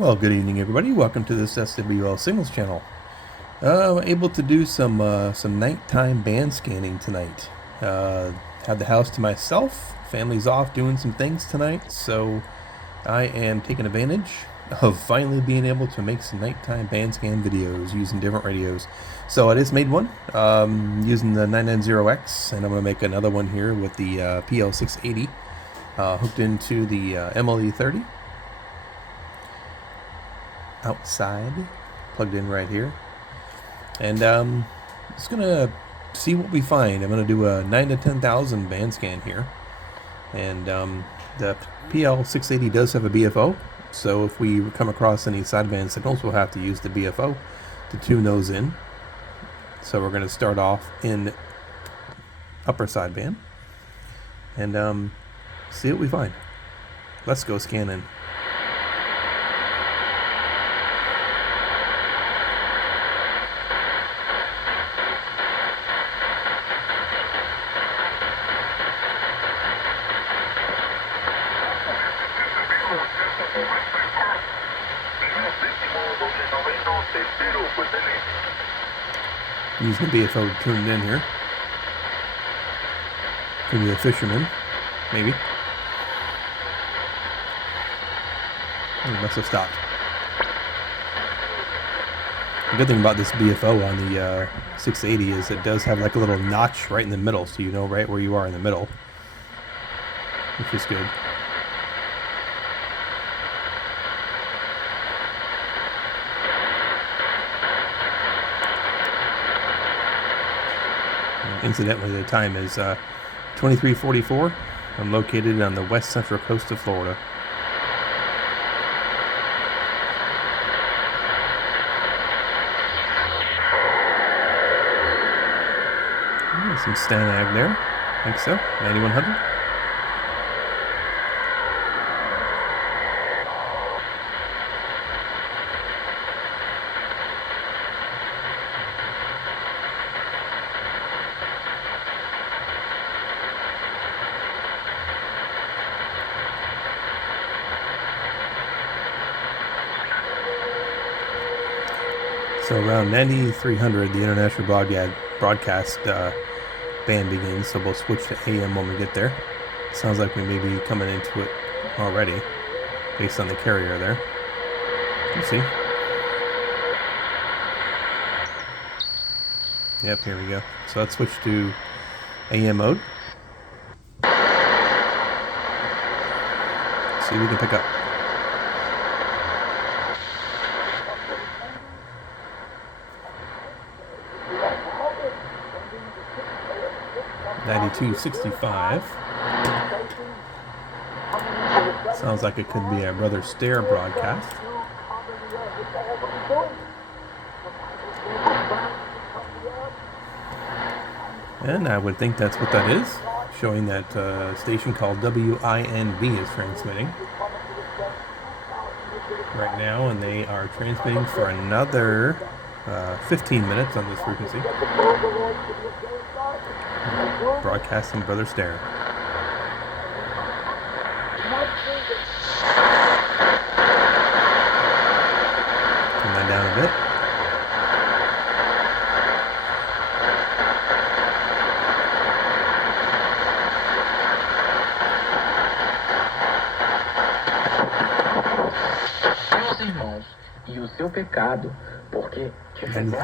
Well, good evening, everybody. Welcome to this SWL Signals channel. Able to do some nighttime band scanning tonight. Had the house to myself. Family's off doing some things tonight, so I am taking advantage of finally being able to make some nighttime band scan videos using different radios. So I just made one using the 990X, and I'm going to make another one here with the PL680 hooked into the MLE30. Outside, plugged in right here, and just gonna see what we find. I'm gonna do a 9 to 10,000 band scan here, and the PL680 does have a BFO, so if we come across any sideband signals, we'll have to use the BFO to tune those in. So we're gonna start off in upper sideband and see what we find. Let's go scanning. Using the BFO tuned in here. Could be a fisherman, maybe. It must have stopped. The good thing about this BFO on the 680 is it does have like a little notch right in the middle, so you know right where you are in the middle, which is good. Incidentally, the time is 23:44. I'm located on the west central coast of Florida. Some Stanag there. I think so. 9100. So around 9300, the international broadcast band begins, so we'll switch to AM when we get there. Sounds like we may be coming into it already, based on the carrier there. We'll see. Yep, here we go. So let's switch to AM mode. See what we can pick up. .65. Sounds like it could be a Brother Stare broadcast. And I would think that's what that is, showing that station called WINV is transmitting right now, and they are transmitting for another 15 minutes on this frequency. Broadcasting Brother Stare. Turn that down a bit. Meus irmãos, e o seu pecado, porque te fizeram mal.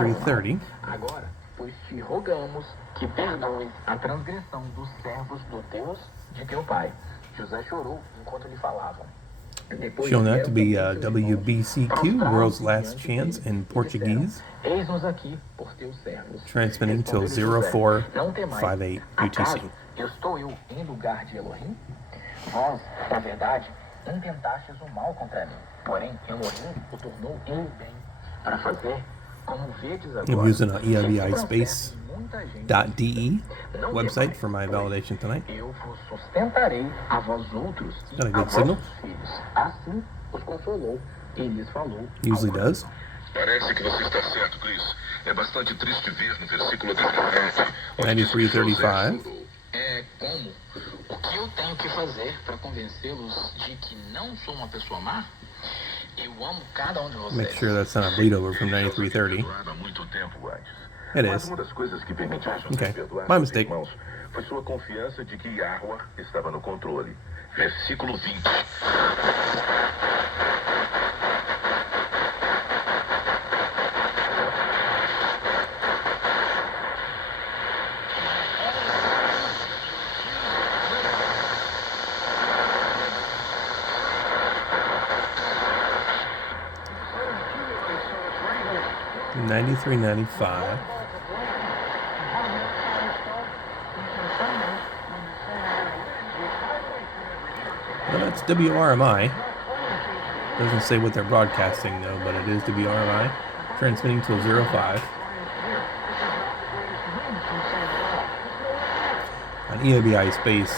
Agora, pois te rogamos que perdoes a transgressão dos servos do Deus de teu pai. José chorou enquanto lhe falavam. Shown that to be WBCQ, World's Last Chance in Portuguese. Eis-nos aqui por teus servos. Transmitting till 0458 UTC. Estou eu em lugar de Elohim? Vós, na verdade, intentastes o mal contra mim. Porém, Elohim o tornou em bem para fazer como vedes agora. I'm using an EIBI space .de website for my validation tonight. Eu vos sustentarei a vós outros e Got a a good signal. vossos filhos. Assim os consolou e lhes falou. Usually does. Parece que você está certo, Chris. É bastante triste ver no versículo 19. 9335. É como? O que eu tenho que fazer para convencê-los de que não sou uma pessoa má? Make sure that's not a bleed over from 9330. It is. Okay, my mistake. Foi sua confiança de que Yahweh estava no controle. Versículo 20. $93.95. Well, that's WRMI. Doesn't say what they're broadcasting though, but it is WRMI. Transmitting till 05. On EABI Space,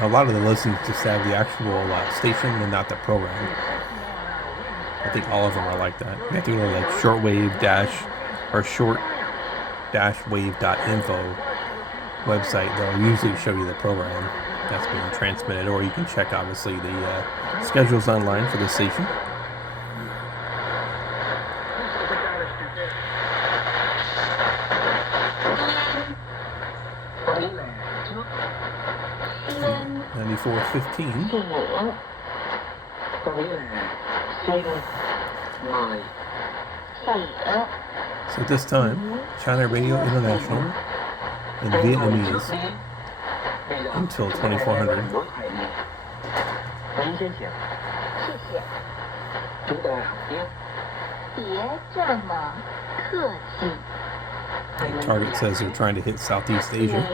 a lot of the listens just have the actual station and not the program. I think all of them are like that. You have to go to like short-wave.info website. They'll usually show you the program that's being transmitted, or you can check obviously the schedules online for the station. $94.15. So at this time, China Radio International in Vietnamese until 2400. The target says they're trying to hit Southeast Asia.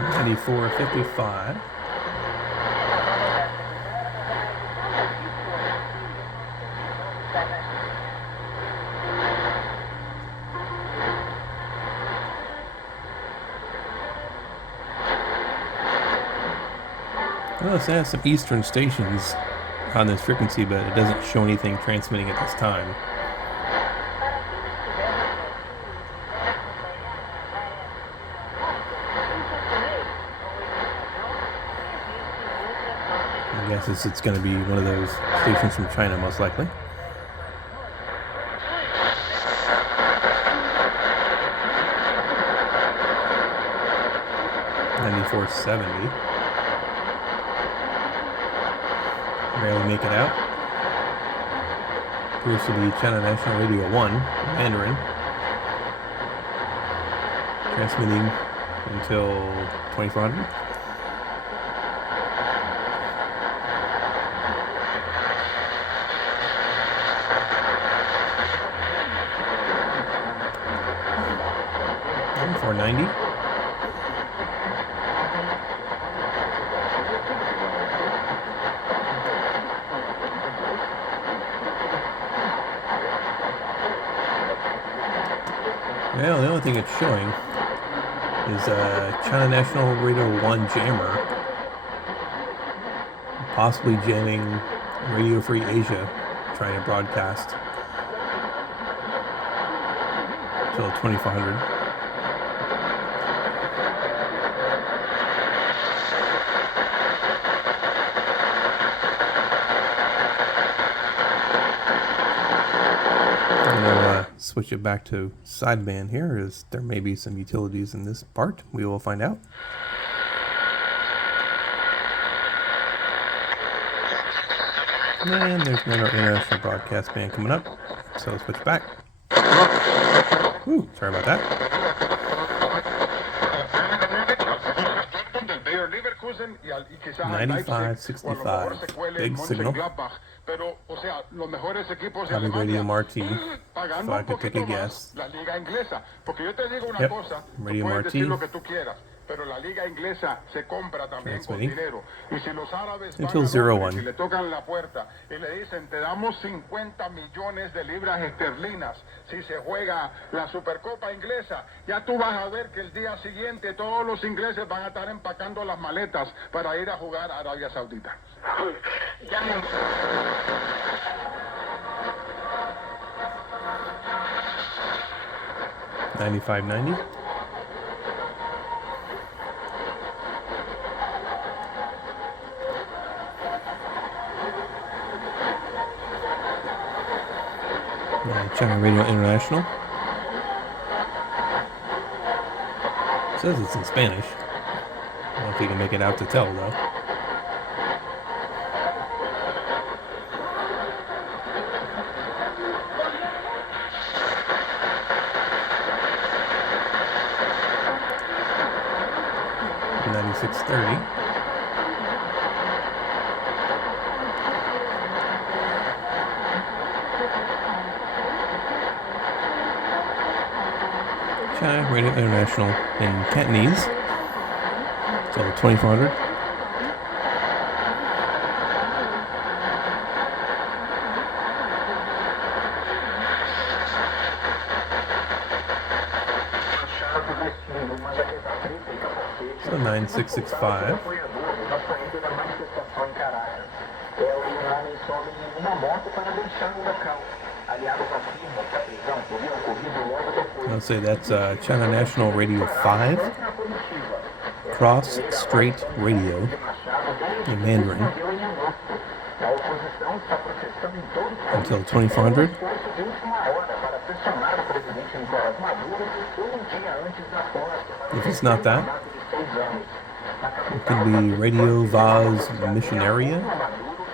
$94.55. Notice it has some eastern stations on this frequency, but it doesn't show anything transmitting at this time. I guess it's going to be one of those stations from China, most likely. $94.70. Barely make it out. Appears to be China National Radio 1, Mandarin. Transmitting until 2400. $490. Well, the only thing it's showing is China National Radio 1 jammer, possibly jamming Radio Free Asia, trying to broadcast till 2400. Switch it back to sideband here, as there may be some utilities in this part. We will find out. And there's another international broadcast band coming up, so switch back. Ooh, sorry about that. 95.65, big signal. Probably Radio Marti, if I could take a guess. Yep, Radio Marti. pero la liga inglesa se compra también con Transmitting. dinero. Y si los árabes van Until a 0-1. Londres y le tocan la puerta y le dicen, te damos 50 millones de libras esterlinas si se juega la Supercopa inglesa, ya tú vas a ver que el día siguiente todos los ingleses van a estar empacando las maletas para ir a jugar a Arabia Saudita. 95-90. Channel Radio International. Says it's in Spanish. I don't know if you can make it out to tell though. $96.30. China Radio International in Cantonese. So 2400. So 9665. I'll say that's China National Radio 5, Cross Strait Radio in Mandarin until 2400. If it's not that, it can be Radio Vaz Missionaria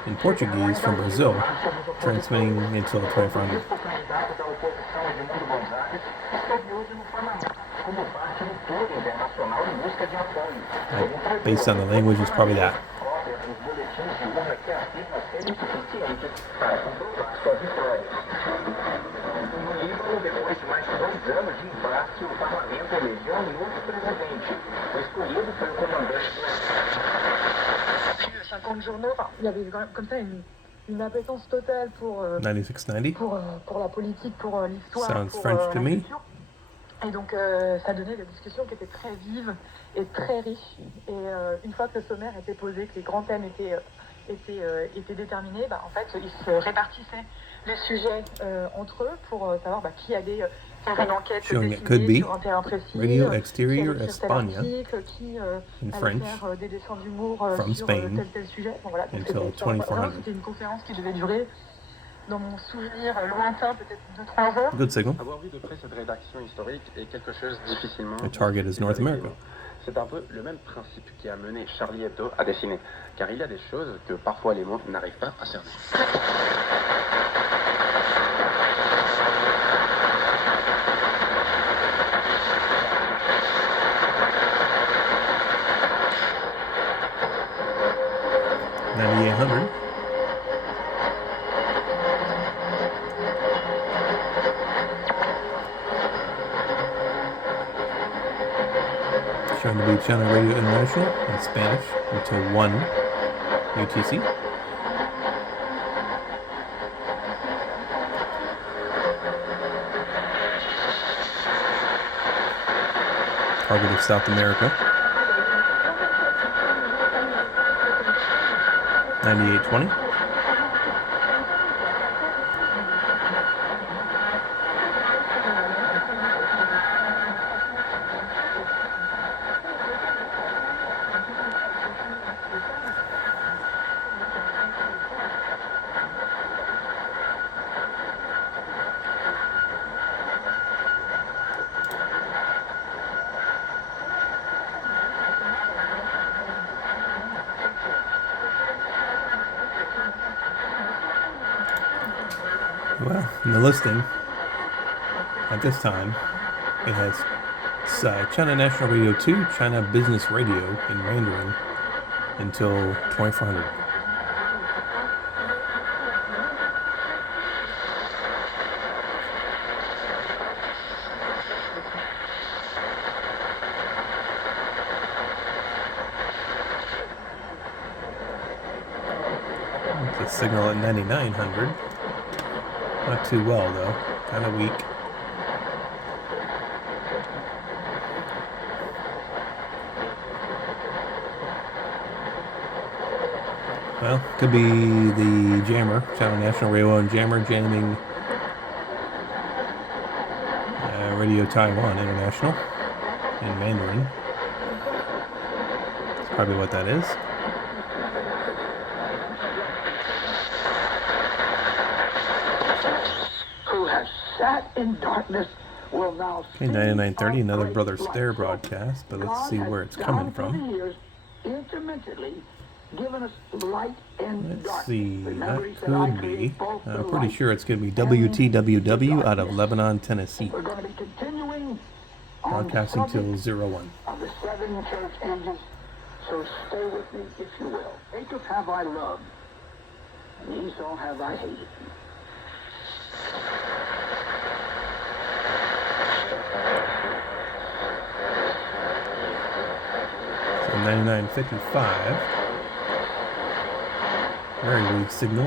in Portuguese from Brazil, transmitting until 2400. Based on the language, it's probably that. Il y avait comme ça une appétence totale pour 9690. Pour la politique, pour l'histoire, Sounds pour French to la me. culture. Et donc ça donnait des discussions qui étaient très vives et très riches. Et une fois que le sommaire était posé, que les grands thèmes étaient déterminés, en fait, ils se répartissaient les sujets entre eux pour savoir qui allait faire une enquête décidée sur un terrain précis, Radio Exterior qui allait écrire tel España article, qui in allait French faire des dessins d'humour from sur Spain tel sujet. Bon, voilà. Donc, until vraiment, 2400. c'était une conférence qui devait durer, dans mon souvenir lointain, peut-être 2-3 heures. Good signal. Avoir vu de près cette rédaction historique est quelque chose difficilement... The target is North America. C'est un peu le même principe qui a mené Charlie Hebdo à dessiner, car il y a des choses que parfois les mots n'arrivent pas à cerner. $9,800. Showing to be Channel Radio International in Spanish until 1 UTC. Target of South America. 9820. Well, in the listing, at this time, it has China National Radio 2, China Business Radio in Mandarin until 2400. signal at 9,900. Not too well though, kind of weak. Well, could be the jammer, Channel National Radio and Jammer jamming Radio Taiwan International in Mandarin. That's probably what that is. Who has sat in darkness will now okay, 9930, another Brother Stare broadcast, but let's see where it's coming from. Intermittently given us light and let's see, that could be, I'm pretty sure it's going to be WTWW out of Lebanon, Tennessee. We're going to be continuing broadcasting till 01. Of the 7 church ages, so stay with me if you will. Jacob have I loved, and Esau have I hated. So 9955. Very weak signal.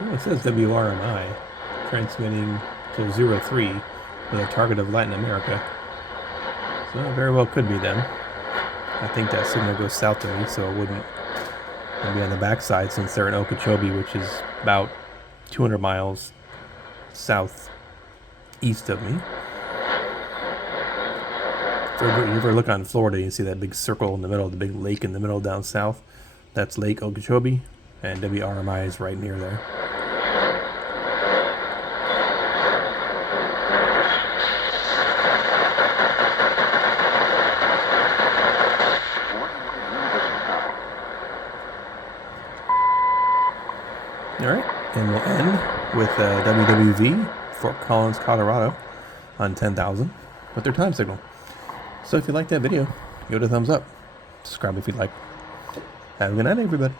Well, it says WRMI transmitting to 03 with a target of Latin America. So it very well could be them. I think that signal goes south to me, so it wouldn't be on the backside since they're in Okeechobee, which is about 200 miles southeast of me. If you ever look on Florida, you see that big circle in the middle, the big lake in the middle down south. That's Lake Okeechobee, and WRMI is right near there. Alright, and we'll end with WWV, Fort Collins, Colorado, on 10,000 with their time signal. So if you like that video, give it a thumbs up. Subscribe if you'd like. Have a good night, everybody.